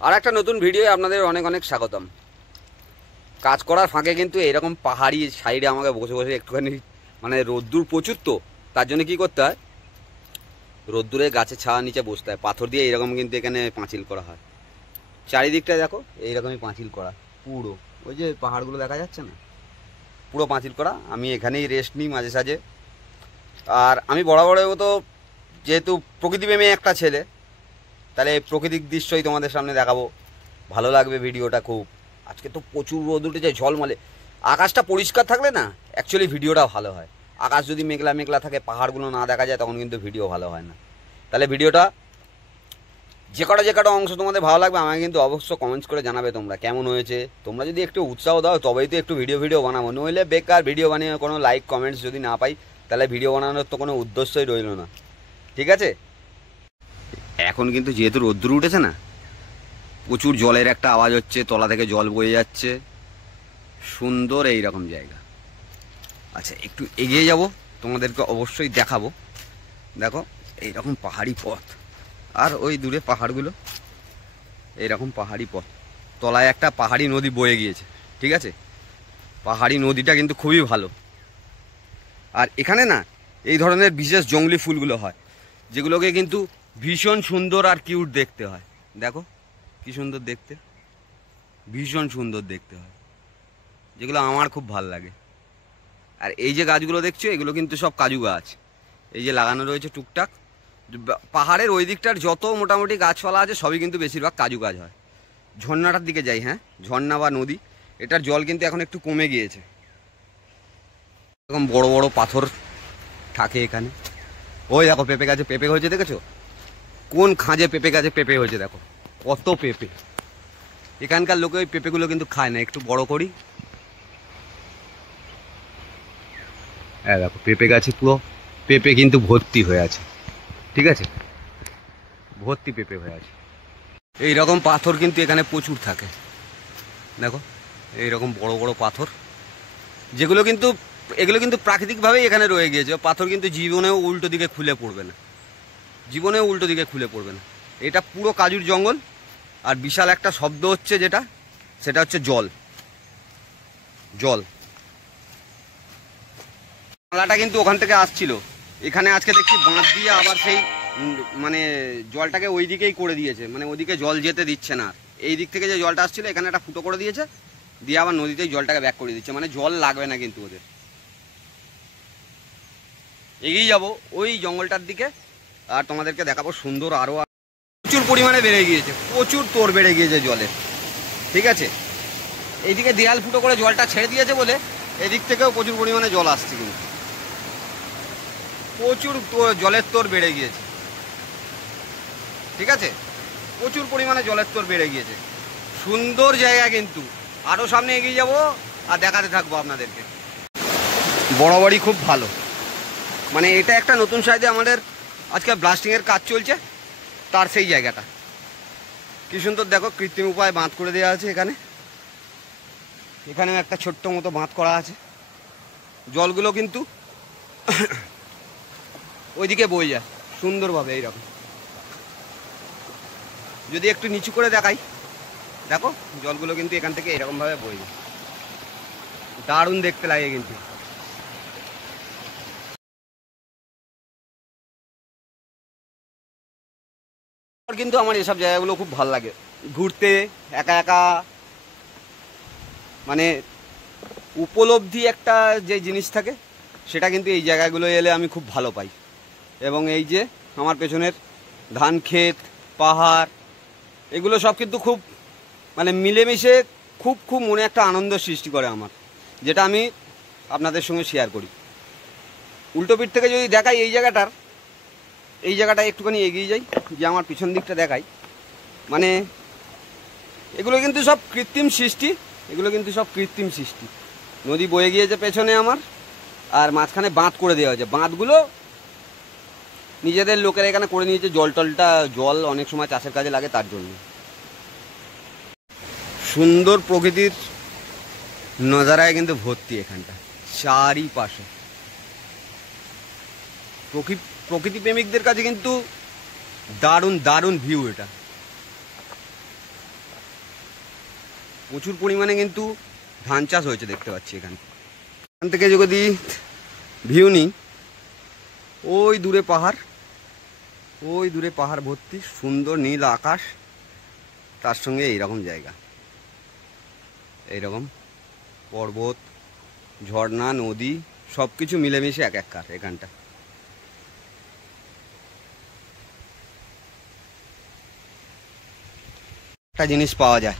আর একটা নতুন ভিডিও আপনাদের অনেক অনেক স্বাগতম। কাজ করার ফাঁকে কিন্তু এরকম পাহাড়ি সাইডে আমাকে বসে বসে একটুখানি মানে রোদ্দুর প্রচুর, তো তার জন্য কী করতে হয়, রোদ্দুরে গাছের ছাওয়া নিচে বসতে হয়। পাথর দিয়ে এরকম কিন্তু এখানে পাঁচিল করা হয়। চারিদিকটা দেখো এইরকমই পাঁচিল করা পুরো, ওই যে পাহাড়গুলো দেখা যাচ্ছে না, পুরো পাঁচিল করা। আমি এখানেই রেস্ট নিই মাঝে সাঝে। আর আমি বরাবরের মতো যেহেতু প্রকৃতিপ্রেমী একটা ছেলে, তাহলে প্রকৃতিক দৃশ্যই তোমাদের সামনে দেখাবো। ভালো লাগবে ভিডিওটা খুব। আজকে তো প্রচুর রোদ উঠেছে, ঝলমলে। আকাশটা পরিষ্কার থাকলে না অ্যাকচুয়ালি ভিডিওটা ভালো হয়। আকাশ যদি মেঘলা মেঘলা থাকে, পাহাড়গুলো না দেখা যায়, তখন কিন্তু ভিডিও ভালো হয় না। তাহলে ভিডিওটা যে কটা অংশ তোমাদের ভালো লাগবে আমাকে কিন্তু অবশ্যই কমেন্টস করে জানাবে তোমরা কেমন হয়েছে। তোমরা যদি একটু উৎসাহ দাও তবেই তো একটু ভিডিও বানাবো, নইলে বেকার ভিডিও বানিয়ে কোনো লাইক কমেন্টস যদি না পাই, তাহলে ভিডিও বানানোর তো কোনো উদ্দেশ্যই রইল না। ঠিক আছে, এখন কিন্তু যেহেতু রোদ্দুর উঠেছে না, প্রচুর জলের একটা আওয়াজ হচ্ছে, তলা থেকে জল বয়ে যাচ্ছে, সুন্দর এই রকম জায়গা। আচ্ছা, একটু এগিয়ে যাব, তোমাদেরকে অবশ্যই দেখাবো। দেখো এইরকম পাহাড়ি পথ, আর ওই দূরে পাহাড়গুলো, এইরকম পাহাড়ি পথ, তলায় একটা পাহাড়ি নদী বয়ে গিয়েছে। ঠিক আছে, পাহাড়ি নদীটা কিন্তু খুবই ভালো। আর এখানে না এই ধরনের বিশেষ জঙ্গলি ফুলগুলো হয়, যেগুলোকে কিন্তু ভীষণ সুন্দর আর কিউট দেখতে হয়। দেখো কি সুন্দর দেখতে, ভীষণ সুন্দর দেখতে হয়, যেগুলো আমার খুব ভাল লাগে। আর এই যে গাছগুলো দেখছো, এগুলো কিন্তু সব কাজু গাছ, এই যে লাগানো রয়েছে টুকটাক। পাহাড়ের ওই দিকটার যত মোটামুটি গাছপালা আছে সবই কিন্তু বেশিরভাগ কাজু গাছ হয়। ঝর্ণাটার দিকে যাই, হ্যাঁ, ঝর্ণা বা নদী, এটার জল কিন্তু এখন একটু কমে গিয়েছে। এরকম বড় বড় পাথর থাকে এখানে। ওই দেখো পেঁপে গাছে পেঁপে হয়েছে, দেখেছো? কোন খাঁজে পেঁপে গাছে পেঁপে হয়েছে, দেখো কত পেঁপে। এখানকার লোকে ওই পেঁপেগুলো কিন্তু খায় না। একটু বড় করি, হ্যাঁ দেখো পেঁপে গাছে পুরো পেঁপে কিন্তু ভর্তি হয়ে আছে। ঠিক আছে, ভর্তি পেঁপে হয়ে আছে। এই রকম পাথর কিন্তু এখানে প্রচুর থাকে। দেখো এইরকম বড় বড় পাথর, যেগুলো কিন্তু এগুলো কিন্তু প্রাকৃতিকভাবেই এখানে রয়ে গিয়েছে। পাথর কিন্তু জীবনেও উল্টো দিকে খুলে পড়বে না, জীবনেও উল্টো দিকে খুলে পড়বে না। এটা পুরো কাজুর জঙ্গল। আর বিশাল একটা শব্দ হচ্ছে, যেটা সেটা হচ্ছে জল। জল নালাটা কিন্তু ওখান থেকে আসছিল, এখানে আজকে দেখছি বাঁধ দিয়ে আবার সেই মানে জলটাকে ওই দিকেই করে দিয়েছে, মানে ওইদিকে জল যেতে দিচ্ছে না। এই দিক থেকে যে জলটা আসছিল এখানে একটা ফুটো করে দিয়েছে, দিয়ে আবার নদীতেই জলটাকে ব্যাক করে দিচ্ছে, মানে জল লাগবে না কিন্তু ওদের। এগিয়ে যাব ওই জঙ্গলটার দিকে, আর তোমাদেরকে দেখাবো সুন্দর আরও প্রচুর পরিমাণে বেড়ে গিয়েছে, প্রচুর তোর বেড়ে গিয়েছে জলের। ঠিক আছে, এইদিকে দেয়াল ফুটো করে জলটা ছেড়ে দিয়েছে বলে এদিক থেকেও প্রচুর পরিমাণে জল আসছে, কিন্তু প্রচুর জলের তোর বেড়ে গিয়েছে। ঠিক আছে, প্রচুর পরিমাণে জলের তোর বেড়ে গিয়েছে। সুন্দর জায়গা কিন্তু, আরও সামনে এগিয়ে যাব আর দেখাতে থাকবো আপনাদেরকে। বরাবরই খুব ভালো, মানে এটা একটা নতুন সাইডে আমাদের আজকে ব্লাস্টিংয়ের কাজ চলছে, তার সেই জায়গাটা কি সুন্দর দেখো। কৃত্রিম উপায়ে বাঁধ করে দেওয়া আছে এখানে, এখানেও একটা ছোট্ট মতো বাঁধ করা আছে। জলগুলো কিন্তু ওইদিকে বয়ে যায় সুন্দরভাবে। এইরকম যদি একটু নিচু করে দেখাই, দেখো জলগুলো কিন্তু এখান থেকে এরকমভাবে বয়ে যায়, দারুণ দেখতে লাগে কিন্তু। কিন্তু আমার এসব জায়গাগুলো খুব ভালো লাগে ঘুরতে, একা একা, মানে উপলব্ধি একটা যে জিনিস থাকে সেটা কিন্তু এই জায়গাগুলো এলে আমি খুব ভালো পাই। এবং এই যে আমার পেছনের ধান ক্ষেত, পাহাড়, এগুলো সব কিন্তু খুব মানে মিলেমিশে খুব খুব মনে একটা আনন্দ সৃষ্টি করে আমার, যেটা আমি আপনাদের সঙ্গে শেয়ার করি। উল্টো পিঠ থেকে যদি দেখাই এই জায়গাটা একটুখানি এগিয়ে যাই, যে আমার পিছন দিকটা দেখাই, মানে এগুলো কিন্তু সব কৃত্রিম সৃষ্টি, এগুলো কিন্তু সব কৃত্রিম সৃষ্টি। নদী বয়ে গিয়েছে পেছনে আমার, আর মাঝখানে বাঁধ করে দেওয়া হয়েছে। বাঁধগুলো নিজেদের লোকেরা এখানে করে নিয়েছে, জল অনেক সময় চাষের কাজে লাগে তার জন্য। সুন্দর প্রকৃতির নজারায় কিন্তু ভর্তি এখানটা, চারিপাশে প্রকৃতি প্রেমিকদের কাছে কিন্তু দারুণ দারুণ ভিউ এটা। প্রচুর পরিমাণে কিন্তু ধান চাষ হয়েছে দেখতে পাচ্ছি। এখান থেকে যদি ভিউ নিই, ওই দূরে পাহাড় ভর্তি, সুন্দর নীল আকাশ, তার সঙ্গে এইরকম জায়গা, এইরকম পর্বত, ঝর্ণা, নদী, সব কিছু মিলেমিশে একাকার এখানটা। একটা জিনিস পাওয়া যায়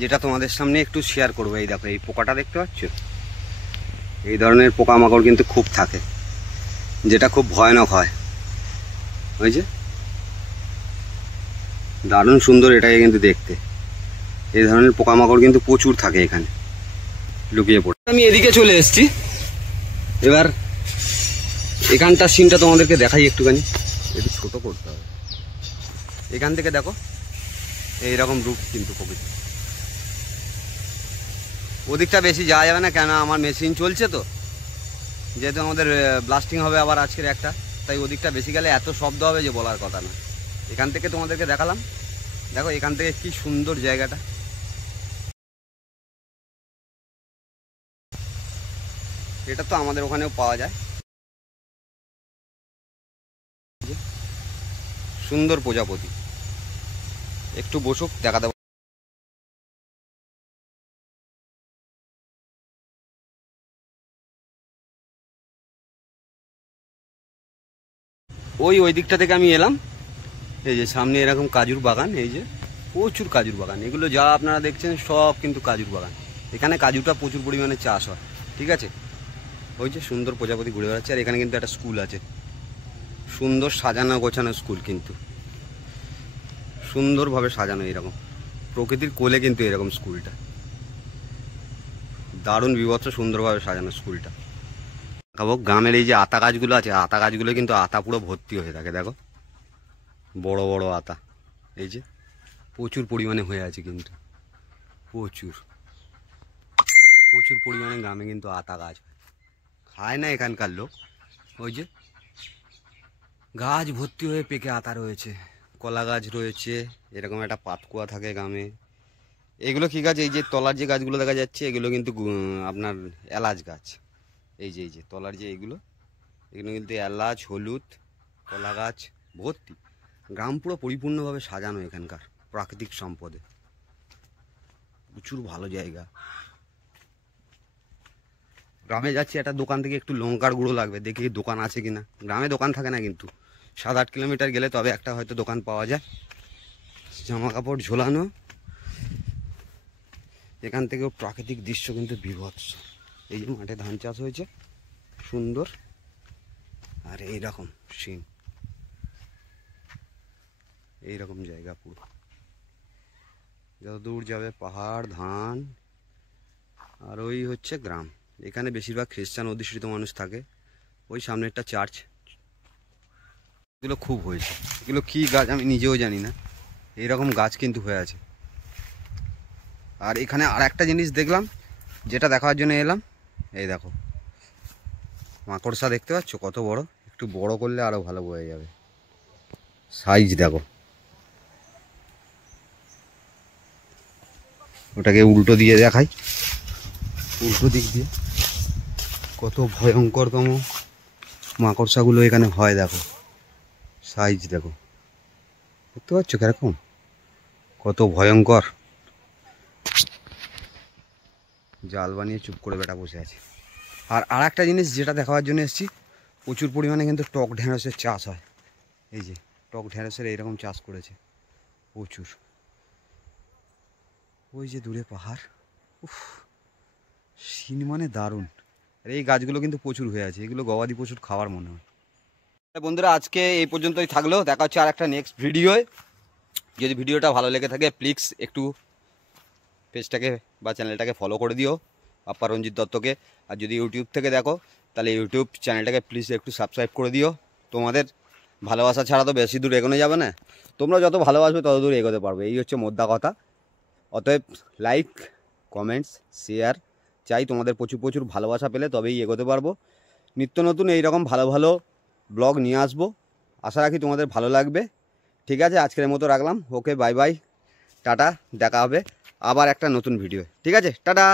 যেটা তোমাদের সামনে একটু শেয়ার করবো। এই দেখো, এই পোকাটা দেখতে পাচ্ছ? এই ধরনের পোকামাকড় কিন্তু খুব থাকে, যেটা খুব ভয়ানক হয়। ওই যে দারুণ সুন্দর এটাকে কিন্তু দেখতে। এই ধরনের পোকামাকড় কিন্তু প্রচুর থাকে এখানে লুকিয়ে পড়ে। আমি এদিকে চলে এসেছি, এবার এখানটার সিনটা তোমাদেরকে দেখাই একটুখানি। একটু ছোট করতে হবে। এখান থেকে দেখো এইরকম রূপ কিন্তু প্রকৃতি। ওদিকটা বেশি যাওয়া যাবে না, কেন আমার মেশিন চলছে তো, যেহেতু আমাদের ব্লাস্টিং হবে আবার আজকের একটা, তাই ওদিকটা বেশি গেলে এত শব্দ হবে যে বলার কথা না। এখান থেকে তোমাদেরকে দেখালাম। দেখো এখান থেকে কি সুন্দর জায়গাটা। এটা তো আমাদের ওখানেও পাওয়া যায়। সুন্দর প্রজাপতি, একটু বসুক, দেখা দেবো। ওই দিকটা থেকে আমি এলাম। এই যে সামনে এরকম কাজুর বাগান, এই যে প্রচুর কাজুর বাগান। এগুলো যা আপনারা দেখছেন সব কিন্তু কাজুর বাগান। এখানে কাজুটা প্রচুর পরিমাণে চাষ হয়, ঠিক আছে। ওই যে সুন্দর প্রজাপতি ঘুরে বেড়াচ্ছে। আর এখানে কিন্তু একটা স্কুল আছে, সুন্দর সাজানো গোছানো স্কুল, কিন্তু সুন্দরভাবে সাজানো। এরকম প্রকৃতির কোলে কিন্তু এরকম স্কুলটা দারুণ বিভৎস সুন্দরভাবে সাজানো স্কুলটা। দেখো গ্রামের এই যে আতা গাছগুলো আছে, আতা গাছগুলো কিন্তু আতা পুরো ভর্তি হয়ে থাকে। দেখো বড় বড় আতা, এই যে প্রচুর পরিমাণে হয়ে আছে, কিন্তু প্রচুর পরিমাণে গ্রামে কিন্তু আতা গাছ খায় না এখানকার লোক। ওই যে গাছ ভর্তি হয়ে পেকে আতা রয়েছে, কলা গাছ রয়েছে, এরকম একটা পাতকুয়া থাকে গ্রামে। এগুলো কি গাছ? এই যে তলার যে গাছগুলো দেখা যাচ্ছে, এগুলো কিন্তু আপনার এলাচ গাছ। এই যে তলার যে এগুলো কিন্তু এলাচ, হলুদ, কলা গাছ ভর্তি। গ্রাম পুরো পরিপূর্ণভাবে সাজানো এখানকার প্রাকৃতিক সম্পদে। প্রচুর ভালো জায়গা। গ্রামে যাচ্ছি, একটা দোকান থেকে একটু লঙ্কার গুঁড়ো লাগবে, দেখি দোকান আছে কিনা। গ্রামে দোকান থাকে না, কিন্তু 7-8 কিলোমিটার গেলে তবে একটা হয়তো দোকান পাওয়া যায়। জামা কাপড় ঝোলানো। এখান থেকেও প্রাকৃতিক দৃশ্য কিন্তু বিভৎস। এই যে মাঠে ধান চাষ হয়েছে সুন্দর, আর এইরকম সিন, এইরকম জায়গা পুরো। যত দূর যাবে পাহাড়, ধান, আর ওই হচ্ছে গ্রাম। এখানে বেশিরভাগ খ্রিস্টান অধিষ্ঠিত মানুষ থাকে। ওই সামনে একটা চার্চ। এগুলো খুব হয়েছে। এগুলো কি গাছ আমি নিজেও জানি না, এইরকম গাছ কিন্তু হয়ে আছে। আর এখানে আর একটা জিনিস দেখলাম, যেটা দেখার জন্য এলাম। এই দেখো মাকড়সা দেখতে পাচ্ছ কত বড়? একটু বড় করলে আরো ভালো বোঝা যাবে। সাইজ দেখো। ওটাকে উল্টো দিয়ে দেখাই, উল্টো দিক দিয়ে কত ভয়ঙ্করতম মাকড়সাগুলো এখানে হয়। দেখো সাইজ দেখো, দেখতে পাচ্ছ কিরকম, কত ভয়ঙ্কর। জাল বানিয়ে চুপ করে বেটা বসে আছে। আর একটা জিনিস যেটা দেখাবার জন্য এসেছি, প্রচুর পরিমাণে কিন্তু টক ঢেঁড়সের চাষ হয়। এই যে টক ঢেঁড়সের এইরকম চাষ করেছে প্রচুর। ওই যে দূরে পাহাড়, উফ সিন মানে দারুণ। আর এই গাছগুলো কিন্তু প্রচুর হয়ে আছে, এগুলো গবাদি পশুর খাওয়ার মনে হয়। বন্ধুরা আজকে এই পর্যন্তই থাকলো, দেখা হচ্ছে আর একটা নেক্সট ভিডিওয়। যদি ভিডিওটা ভালো লেগে থাকে প্লিজ একটু পেজটাকে বা চ্যানেলটাকে ফলো করে দিও, আপ্পা রঞ্জিত দত্তকে। আর যদি ইউটিউব থেকে দেখো তাহলে ইউটিউব চ্যানেলটাকে প্লিজ একটু সাবস্ক্রাইব করে দিও। তোমাদের ভালোবাসা ছাড়া তো বেশি দূর এগোনো যাবে না। তোমরা যত ভালোবাসবে তত দূর এগোতে পারবে, এই হচ্ছে মোদ্দা কথা। অতএব লাইক, কমেন্টস, শেয়ার চাই তোমাদের। প্রচুর ভালোবাসা পেলে তবেই এগোতে পারবো। নিত্য নতুন এইরকম ভালো ভালো ব্লগ নিয়ে আসবো, আশা রাখি তোমাদের ভালো লাগবে। ঠিক আছে, আজকের মতো রাখলাম। ওকে, বাই বাই, টাটা, দেখা হবে আবার একটা নতুন ভিডিও। ঠিক আছে, টাটা।